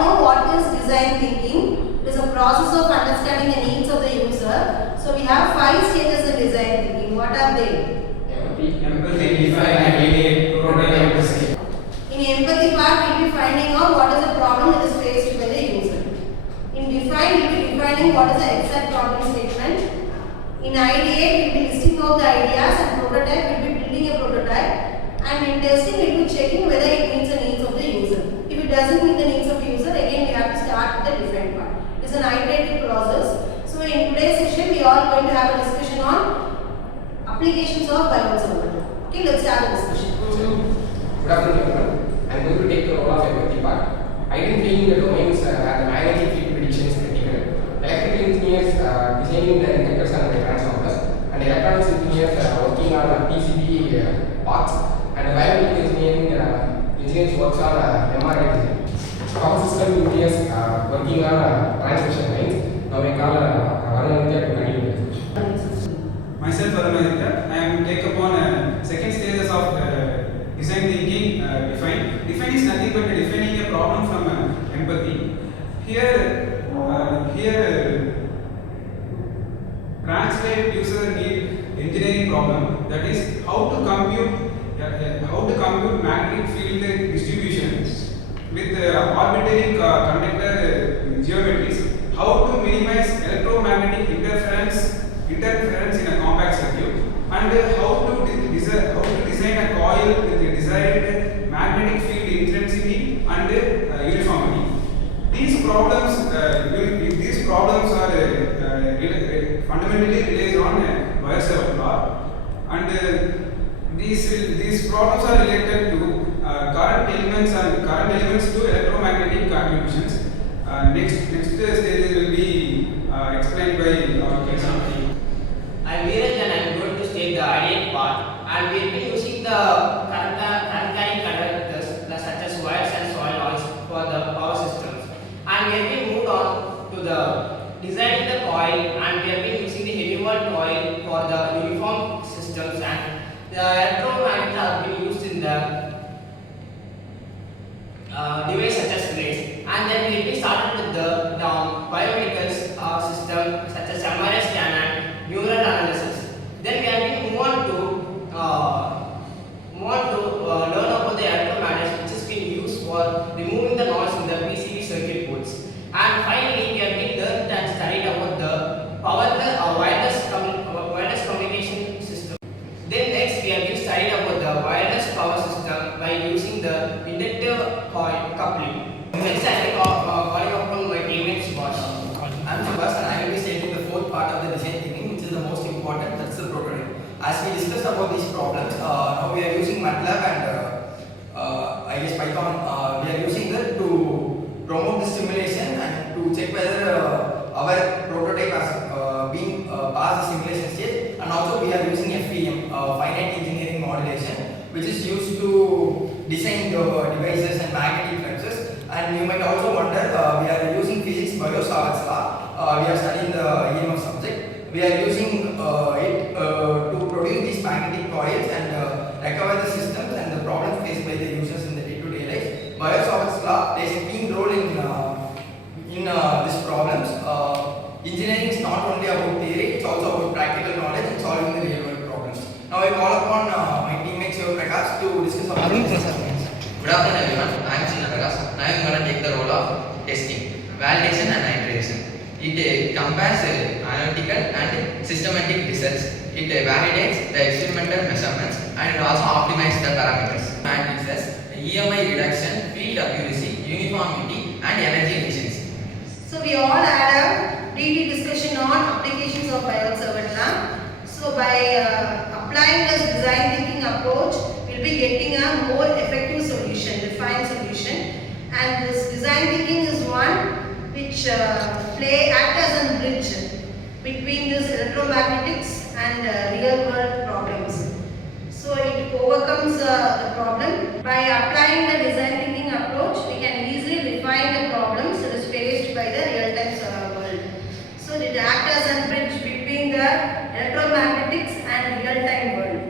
know what is design thinking. It is a process of understanding the needs of the user. So we have 5 stages in design thinking. What are they? Empathy, define, ideate, prototype, design. In empathy part, we will be finding out what is the problem that is faced by the user. In define, we will be defining what is the exact problem statement. In ideate, we will be listing out the ideas, and prototype, we will be building a prototype. And in testing, we will be checking whether it meets the needs of the user. If it doesn't meet the needs of the user, again we have to start with the define part. It is an iterative process. So in today's session, we are going to have a discussion on applications of Biot-Savart Law. Okay, let's start the discussion. Good afternoon, everyone. I am going to take the role of empathy part. Identifying the domains where the magnetic field prediction is critical. Electrical engineers designing the inductors and the transformers, and electronics engineers working on PCB parts, and biomedical engineers works on MRI design. Power system engineers working on transmission lines. Now we call Varunaditya to continue the discussion. Myself, Varunaditya. I am take upon second stages of design thinking. Define is nothing but defining a problem from empathy. Here translate user need engineering problem, that is how to compute magnetic field distribution with arbitrary conductor geometries, how to minimize electromagnetic interference in a compact circuit, and how to design a coil with the desired magnetic field intensity and uniformity. These problems are fundamentally related on Biot-Savart Law, and these problems are related to current elements to electromagnetic contributions. Next stages will be explained by our case. I am Veeraj and I am going to state the ideate part, and we will be using the current-carrying conductors such as wires and solenoids for the power systems, and we have been moved on to the designing the coil, and we have been using the heavy wall coil for the uniform systems, and the electromagnets have been used in the device such as relays. And then we will be started with the biomedical system such as MRI scan and neural analysis. Then we have been move on to learn about the electromagnets, which is being used for removing the noise in the PCB circuit boards. And finally, we have been learned and studied about the wireless communication system. Then next, we have been studied about the wireless power system by using the inductor coil coupling. Next, I will calling upon my teammates. I am Subhas and I will be stating the fourth part of the design thinking, which is the most important, that's the prototype. As we discussed about these problems, now we are using MATLAB and I guess Python. We are using that to promote the simulation and to check whether our prototype has been passed the simulation stage, and also we are using FEM, finite engineering modulation, which is used to design the devices and magnetic fluxes. And you might also wonder, we are using physics Biot-Savart Law. We are studying the EMF subject. We are using it to produce these magnetic coils and recover the systems and the problems faced by the users in the day-to-day life. Biot-Savart Law plays a key role in these problems. Engineering is not only about theory, it's also about practical knowledge and solving the real-world problems. Now I call upon my teammates Prakash to discuss about this. Good afternoon everyone, I am Sina Prakash. Now I am going to take the role of testing, validation and iteration. It compares analytical and systematic results. It validates the experimental measurements and it also optimizes the parameters. Matrices, EMI reduction, field accuracy, uniformity and energy efficiency. So we all had a detailed discussion on applications of Biot-Savart Law. So by applying this design thinking approach, we will be getting a more effective solution, defined solution. And this design thinking is one which act as a bridge between this electromagnetics and real world problems. So it overcomes the problem. By applying the design thinking approach, we can easily define the problems that is faced by the real-time world. So it acts as a bridge between the electromagnetics and real-time world.